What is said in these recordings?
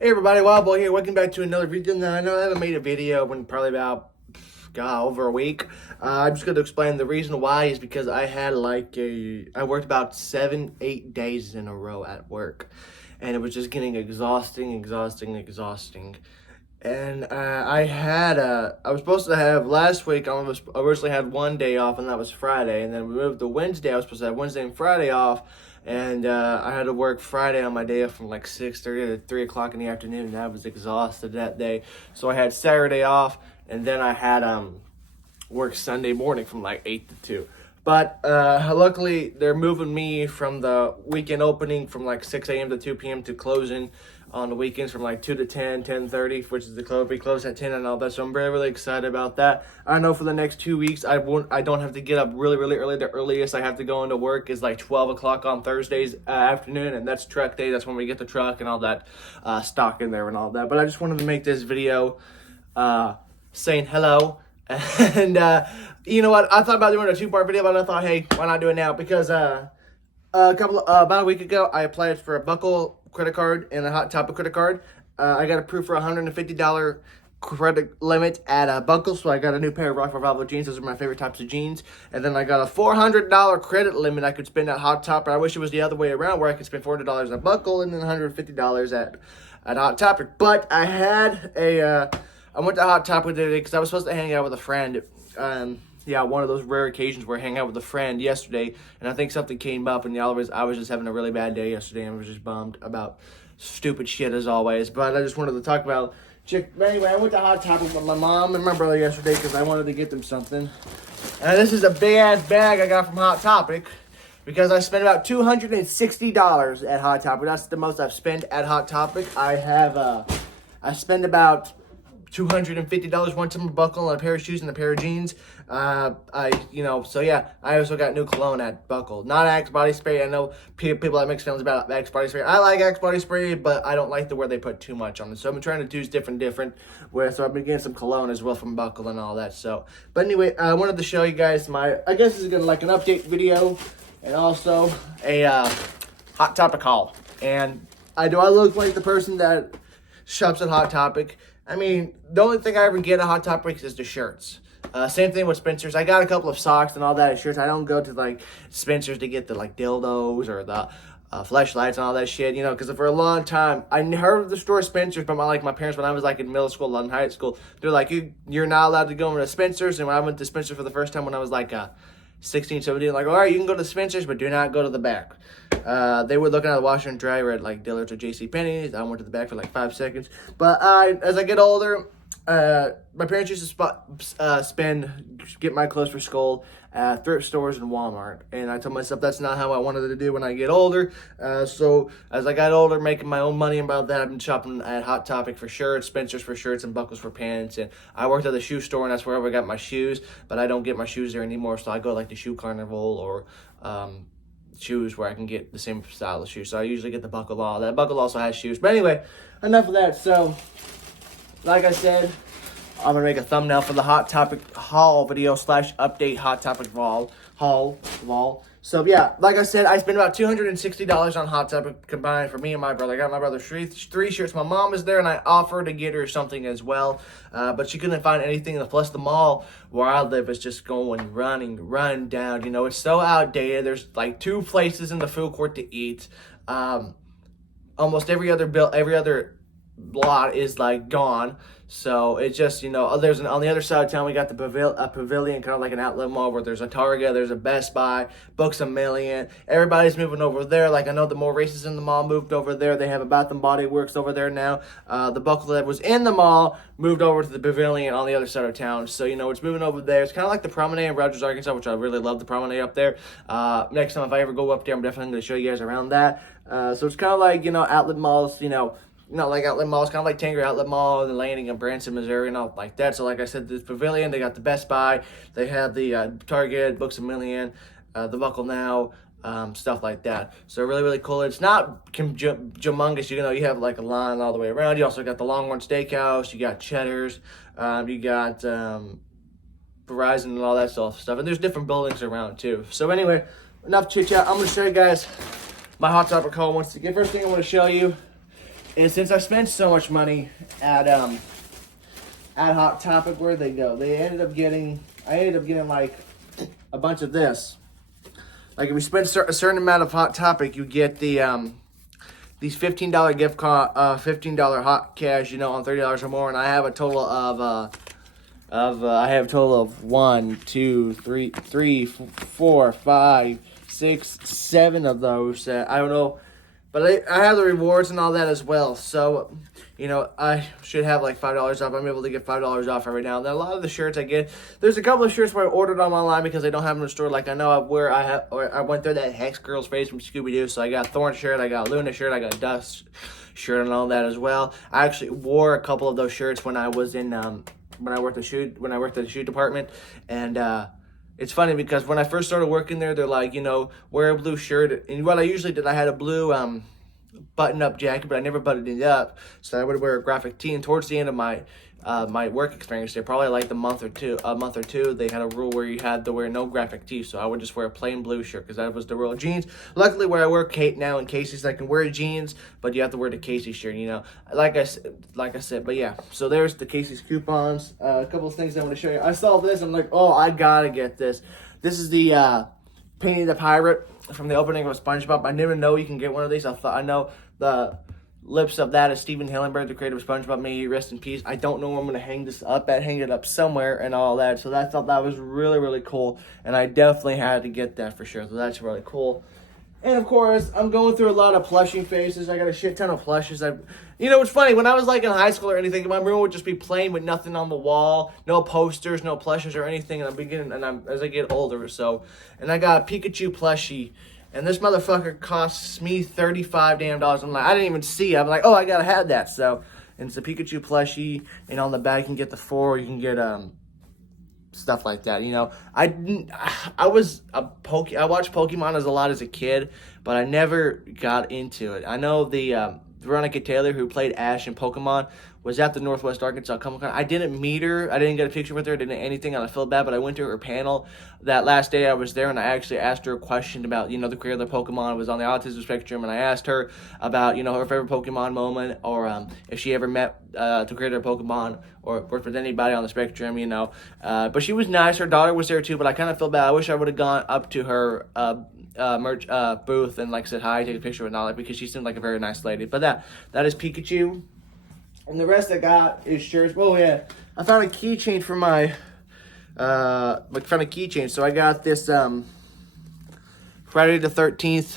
Hey everybody, Wild Boy here. Welcome back to another video. Now, I know I haven't made a video in probably about over a week. I'm just going to explain the reason why is because I had I worked about 7-8 days in a row at work, and it was just getting exhausting. And I was supposed to have last week. I originally had one day off, and that was Friday. And then we moved to Wednesday. I was supposed to have Wednesday and Friday off, and I had to work Friday on my day off from like 6:30 to 3 o'clock in the afternoon. And I was exhausted that day, so I had Saturday off, and then I had work Sunday morning from like 8 to 2. But luckily, they're moving me from the weekend opening from like 6 a.m. to 2 p.m. to closing on the weekends from like 2 to 10, 10:30, which is we close at 10 and all that. So I'm really, really excited about that. I know for the next 2 weeks, I don't have to get up really, really early. The earliest I have to go into work is like 12 o'clock on Thursdays afternoon, and that's truck day. That's when we get the truck and all that stock in there and all that. But I just wanted to make this video saying hello. And you know what? I thought about doing a 2-part video, but I thought, hey, why not do it now? Because about a week ago, I applied for a Buckle credit card and a Hot Topic credit card. I got approved for $150 credit limit at Buckle, so I got a new pair of Rock Revival jeans. Those are my favorite types of jeans. And then I got a $400 credit limit I could spend at Hot Topic. I wish it was the other way around, where I could spend $400 at Buckle and then $150 at Hot Topic. But I had I went to Hot Topic today because I was supposed to hang out with a friend. Yeah, one of those rare occasions where I hang out with a friend yesterday, and I think something came up, and I was just having a really bad day yesterday, and I was just bummed about stupid shit as always. But I just wanted to talk about anyway, I went to Hot Topic with my mom and my brother yesterday because I wanted to get them something. And this is a big ass bag I got from Hot Topic because I spent about $260 at Hot Topic. That's the most I've spent at Hot Topic. I spend about $250 one time a Buckle and a pair of shoes and a pair of jeans. So yeah, I also got new cologne at Buckle. Not Axe body spray. I know people that make feelings about Axe body spray. I like Axe body spray, but I don't like the where they put too much on it. So I've been trying to do different. So I've been getting some cologne as well from Buckle and all that. So, but anyway, I wanted to show you guys I guess this is gonna like an update video and also a Hot Topic haul. And do I look like the person that shops at Hot Topic? I mean, the only thing I ever get at Hot Topic is the shirts. Same thing with Spencer's. I got a couple of socks and all that at shirts. I don't go to like Spencer's to get the like dildos or the fleshlights and all that shit, because for a long time I heard of the store Spencer's, but my parents, when I was like in middle school and high school, they're like, you're not allowed to go into Spencer's. And when I went to Spencer's for the first time when I was like 16, 17, like, all right, you can go to Spencer's, but do not go to the back. They were looking at the washer and dryer at like Dillard's or JCPenney's. I went to the back for like 5 seconds. But as I get older, my parents used to get my clothes for school at thrift stores and Walmart. And I told myself that's not how I wanted to do when I get older. So as I got older, making my own money about that, I've been shopping at Hot Topic for shirts, Spencer's for shirts, and Buckles for pants. And I worked at the shoe store, and that's where I got my shoes. But I don't get my shoes there anymore, so I go like the Shoe Carnival or shoes where I can get the same style of shoes. So I usually get the Buckle all. That Buckle also has shoes. But anyway, enough of that. So, like I said, I'm going to make a thumbnail for the Hot Topic haul video / update Hot Topic haul. So, yeah, like I said, I spent about $260 on Hot Topic combined for me and my brother. I got my brother three shirts. My mom was there, and I offered to get her something as well. But she couldn't find anything. Plus, the mall where I live is just going run down. It's so outdated. There's like 2 places in the food court to eat. Almost every other lot is like gone. So it's just, there's on the other side of town, we got the pavilion, kind of like an outlet mall where there's a Target, there's a Best Buy, Books A Million. Everybody's moving over there. Like, I know the more races in the mall moved over there. They have a Bath and Body Works over there now. The Buckle that was in the mall moved over to the pavilion on the other side of town. So, it's moving over there. It's kind of like the Promenade in Rogers, Arkansas, which I really love the Promenade up there. Next time if I ever go up there, I'm definitely going to show you guys around that. So it's kind of like, outlet malls, like outlet malls, kind of like Tanger Outlet Mall, the Landing in Branson, Missouri, and all like that. So like I said, the pavilion, they got the Best Buy, they have the Target, Books A Million, the Buckle Now, stuff like that. So really, really cool. It's not humongous, you have like a line all the way around. You also got the Longhorn Steakhouse, you got Cheddar's, you got Verizon and all that stuff. And there's different buildings around too. So anyway, enough chit chat. I'm going to show you guys my Hot Topic haul once again. First thing I want to show you And since I spent so much money at Hot Topic, where'd they go? I ended up getting like a bunch of this. Like if you spend a certain amount of Hot Topic, you get the these $15 gift card, $15 hot cash, you know, on $30 or more, and I have a total of 1, 2, 3, 4, 5, 6, 7 of those. I don't know, but I have the rewards and all that as well. So, you know, I should have like $5 off. I'm able to get $5 off every now and then. A lot of the shirts I get, there's a couple of shirts where I ordered them online because I don't have them in the store. Like I know I went through that Hex Girl's face from Scooby-Doo. So I got a Thorn shirt, I got a Luna shirt, I got a Dust shirt and all that as well. I actually wore a couple of those shirts when I was in when I worked at the shoe department, and it's funny because when I first started working there, they're like, you know, wear a blue shirt. And what I usually did, I had a blue button-up jacket, but I never buttoned it up, so I would wear a graphic tee. And towards the end of my my work experience there, probably like a month or two, they had a rule where you had to wear no graphic tee, so I would just wear a plain blue shirt because that was the rule. Jeans, luckily where I work now in Casey's, I can wear jeans, but you have to wear the Casey's shirt, you know, like I said. But yeah, so there's the Casey's coupons. A couple of things I want to show you. I saw this, I'm like, oh, I gotta get this. This is the Penny the Pirate from the opening of SpongeBob. I didn't know you can get one of these. I know the lips of that is Steven Hillenburg, the creator of SpongeBob. May he rest in peace. I don't know where I'm going to hang this up at, hang it up somewhere and all that. So I thought that was really, really cool. And I definitely had to get that for sure. So that's really cool. And of course, I'm going through a lot of plushing phases. I got a shit ton of plushes. You know, it's funny. When I was like in high school or anything, my room would just be plain with nothing on the wall, no posters, no plushes or anything. And as I get older, and I got a Pikachu plushie. And this motherfucker costs me $35 damn. I'm like, I didn't even see it. I'm like, oh, I gotta have that. So, and it's a Pikachu plushie, and on the back you can get the 4, you can get stuff like that. You know, I watched Pokemon a lot as a kid, but I never got into it. I know the Veronica Taylor, who played Ash in Pokemon, was at the Northwest Arkansas Comic Con. I didn't meet her. I didn't get a picture with her. I didn't anything. And I felt bad, but I went to her panel that last day I was there, and I actually asked her a question about, you know, the creator of the Pokemon was on the autism spectrum, and I asked her about, you know, her favorite Pokemon moment, or if she ever met the creator of Pokemon or worked with anybody on the spectrum, you know. But she was nice. Her daughter was there too, but I kind of felt bad. I wish I would have gone up to her merch booth and like said hi, take a picture with Nala, because she seemed like a very nice lady. But that is Pikachu. And the rest I got is shirts. Oh yeah, I found a keychain for my So I got this Friday the 13th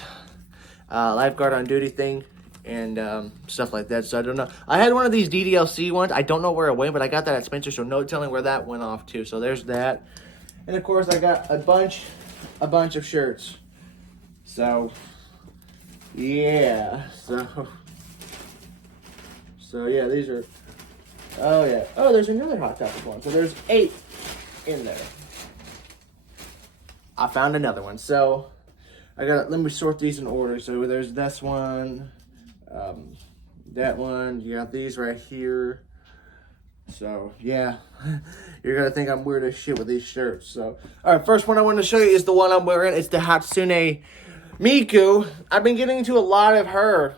lifeguard on duty thing and stuff like that. So I don't know. I had one of these DDLC ones. I don't know where it went, but I got that at Spencer, so no telling where that went off to. So there's that. And of course I got a bunch of shirts. So yeah. So yeah, these are, oh yeah. Oh, there's another Hot Topic one. So there's 8 in there. I found another one. So let me sort these in order. So there's this one, that one. You got these right here. So yeah, you're gonna think I'm weird as shit with these shirts. So all right, first one I want to show you is the one I'm wearing. It's the Hatsune Miku. I've been getting into a lot of her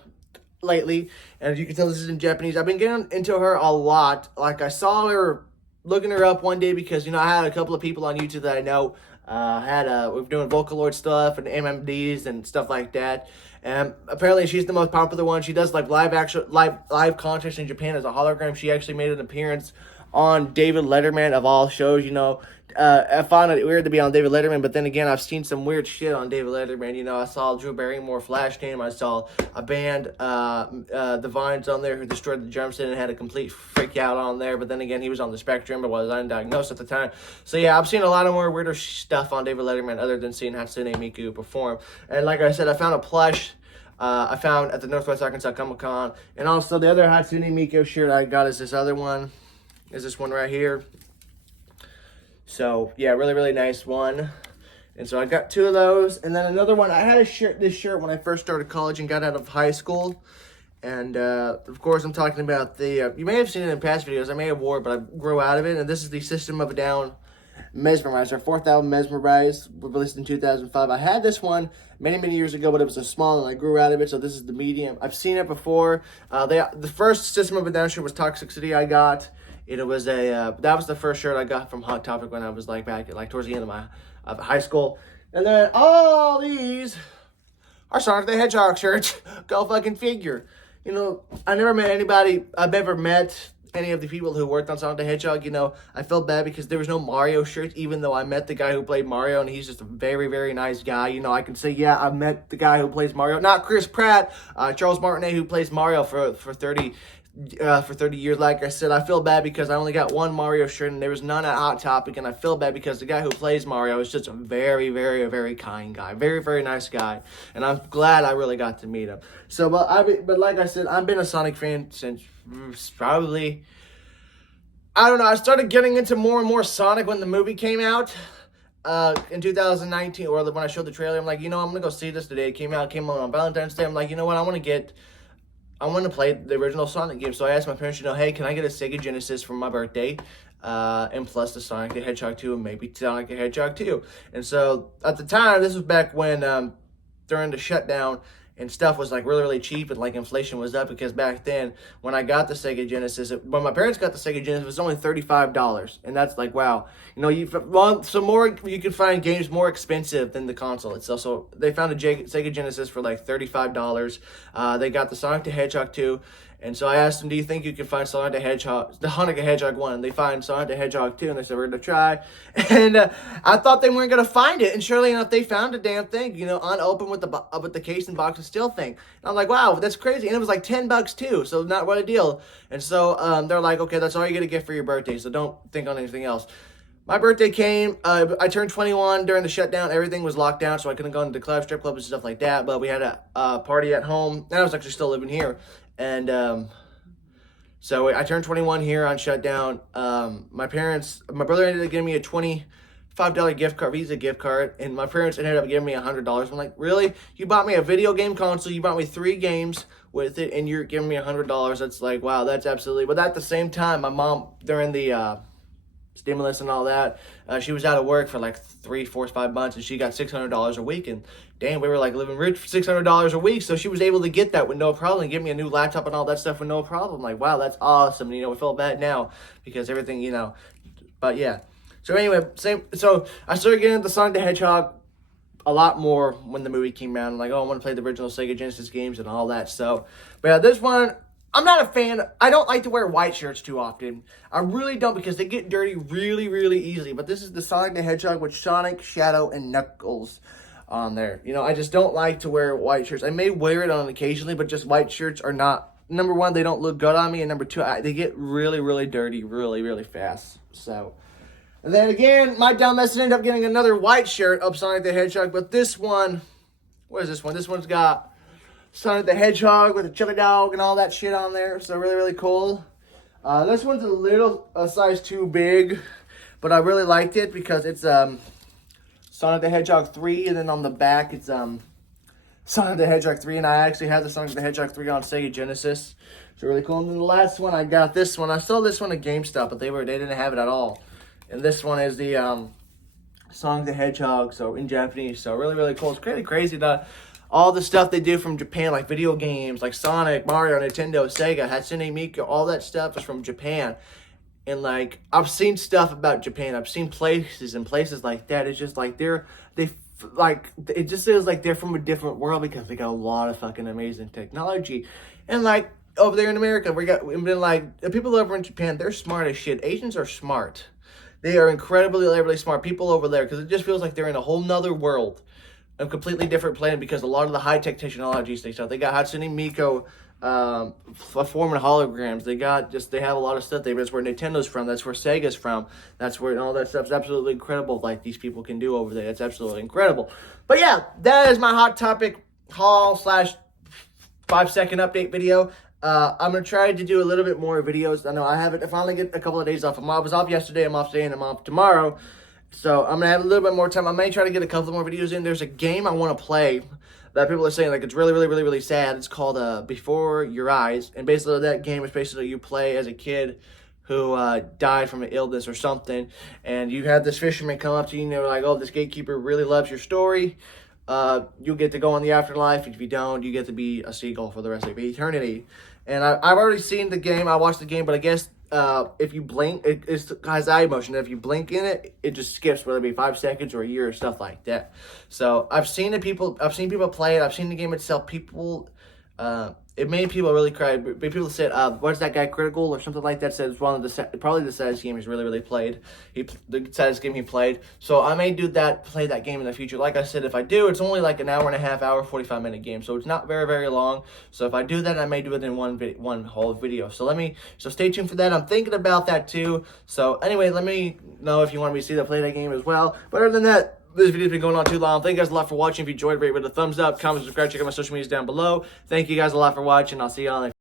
lately, and as you can tell, this is in Japanese. I've been getting into her a lot. Like, I saw her, looking her up one day because, you know, I had a couple of people on YouTube that I know we're doing Vocaloid stuff and MMDs and stuff like that. And apparently she's the most popular one. She does like live contests in Japan as a hologram. She actually made an appearance on David Letterman of all shows, you know. I found it weird to be on David Letterman, but then again, I've seen some weird shit on David Letterman. You know, I saw Drew Barrymore flash game. I saw a band, The Vines on there, who destroyed the drum set and had a complete freak out on there. But then again, he was on the spectrum, but was undiagnosed at the time. So yeah, I've seen a lot of more weirder stuff on David Letterman other than seeing Hatsune Miku perform. And like I said, I found a plush I found at the Northwest Arkansas Comic Con. And also the other Hatsune Miku shirt I got is this other one. Is this one right here. So yeah, really, really nice one. And so I got 2 of those. And then another one, I had this shirt when I first started college and got out of high school. And of course, I'm talking about the, you may have seen it in past videos. I may have wore it, but I grew out of it. And this is the System of a Down Mesmerized. Our fourth album, Mesmerized, released in 2005. I had this one many, many years ago, but it was a small, and I grew out of it, so this is the medium. I've seen it before. The first System of a Down shirt was Toxicity I got. It was that was the first shirt I got from Hot Topic when I was like back at, like towards the end of my high school. And then all these are Sonic the Hedgehog shirts. Go fucking figure. You know, I never met anybody. I've never met any of the people who worked on Sonic the Hedgehog. You know, I felt bad because there was no Mario shirts, even though I met the guy who played Mario, and he's just a very, very nice guy. You know, I can say, yeah, I met the guy who plays Mario. Not Chris Pratt, Charles Martinet, who plays Mario for 30 years. Like I said, I feel bad because I only got one Mario shirt and there was none at Hot Topic, and I feel bad because the guy who plays Mario is just a very, very, very kind guy, very, very nice guy, and I'm glad I really got to meet him. So, but like I said, I've been a Sonic fan since probably, I don't know, I started getting into more and more Sonic when the movie came out. In 2019, or when I showed the trailer, I'm like, you know, I'm gonna go see this today. It came out on Valentine's Day. I'm like, you know what, I want to play the original Sonic game. So I asked my parents, you know, hey, can I get a Sega Genesis for my birthday? And plus the Sonic the Hedgehog 2 and maybe Sonic the Hedgehog 2. And so at the time, this was back when during the shutdown and stuff was like really, really cheap, and like inflation was up, because back then when I got the Sega Genesis, when my parents got the Sega Genesis, it was only $35. And that's like, wow. You know, you can find games more expensive than the console itself. So they found a Sega Genesis for like $35. They got the Sonic the Hedgehog 2. And so I asked them, do you think you can find Sonic the Hedgehog 1? And they find Sonic the Hedgehog 2, and they said, we're going to try. And I thought they weren't going to find it. And surely enough, they found a damn thing, you know, unopened with the case and box and steel thing. And I'm like, wow, that's crazy. And it was like $10 too, so not what a deal. And so they're like, okay, that's all you're going to get for your birthday, so don't think on anything else. My birthday came, I turned 21 during the shutdown. Everything was locked down, so I couldn't go into the club, strip clubs and stuff like that. But we had a party at home, and I was actually still living here. And so I turned 21 here on shutdown. My brother ended up giving me a $25 gift card, Visa gift card, and my parents ended up giving me $100. I'm like, really? You bought me a video game console, you bought me 3 games with it, and you're giving me $100? That's like, wow, that's absolutely. But at the same time, my mom, during the stimulus and all that, she was out of work for like 3, 4, 5 months, and she got $600 a week, and damn, we were like living rich for $600 a week, so she was able to get that with no problem, and give me a new laptop and all that stuff with no problem. Like, wow, that's awesome. You know, we feel bad now because everything, you know, but yeah. So anyway, so I started getting into Sonic the Hedgehog a lot more when the movie came out. I'm like, oh, I want to play the original Sega Genesis games and all that. So, but yeah, this one, I'm not a fan. I don't like to wear white shirts too often. I really don't, because they get dirty really, really easily. But this is the Sonic the Hedgehog with Sonic, Shadow, and Knuckles on there. You know, I just don't like to wear white shirts. I may wear it on occasionally, but just white shirts are not, number one, they don't look good on me, and number two, they get really, really dirty really, really fast. So, and then again, my dumbass ended up getting another white shirt of Sonic the Hedgehog, but this one, what is this one? This one's got Sonic the Hedgehog with a chili dog and all that shit on there, so really, really cool. This one's a little size too big, but I really liked it because it's Sonic the Hedgehog 3, and then on the back it's Sonic the Hedgehog 3, and I actually have the Sonic the Hedgehog 3 on Sega Genesis. It's really cool. And then the last one, I got this one. I saw this one at GameStop, but they didn't have it at all. And this one is the Sonic the Hedgehog, so in Japanese. So really, really cool. It's really crazy that all the stuff they do from Japan, like video games, like Sonic, Mario, Nintendo, Sega, Hatsune Miku, all that stuff is from Japan. And like, I've seen stuff about Japan. I've seen places like that. It's just like it just feels like they're from a different world, because they got a lot of fucking amazing technology. And like over there in America, we've been like, the people over in Japan, they're smart as shit. Asians are smart. They are incredibly, really smart people over there, because it just feels like they're in a whole nother world, a completely different planet, because a lot of the high-tech technologies they stuff. They got Hatsune Miku forming holograms. They have a lot of stuff. That's where Nintendo's from. That's where Sega's from. That's where, and all that stuff's absolutely incredible. Like these people can do over there. It's absolutely incredible. But yeah, that is my Hot Topic haul / 5-second update video. I'm going to try to do a little bit more videos. I know I finally get a couple of days off. I was off yesterday, I'm off today, and I'm off tomorrow. So I'm going to have a little bit more time. I may try to get a couple more videos in. There's a game I want to play that people are saying, like, it's really, really, really, really sad. It's called Before Your Eyes. And basically that game is basically you play as a kid who died from an illness or something, and you have this fisherman come up to you and they're like, oh, this gatekeeper really loves your story. You get to go in the afterlife. If you don't, you get to be a seagull for the rest of eternity. And I've already seen the game. I watched the game, but I guess if you blink, it has eye motion. If you blink in it, it just skips, whether it be 5 seconds or a year or stuff like that. So I've seen people play it. I've seen the game itself. It made people really cry. People said, "What's that guy Critical or something like that?" Said it's one of the probably the saddest game he's really played. The saddest game he played. So I may play that game in the future. Like I said, if I do, it's only like an hour and a half, 45-minute game. So it's not very long. So if I do that, I may do it in one whole video. So stay tuned for that. I'm thinking about that too. So anyway, let me know if you want me to see play that game as well. But other than that, this video's been going on too long. Thank you guys a lot for watching. If you enjoyed, rate with a thumbs up, comment, subscribe, check out my social medias down below. Thank you guys a lot for watching. I'll see y'all in the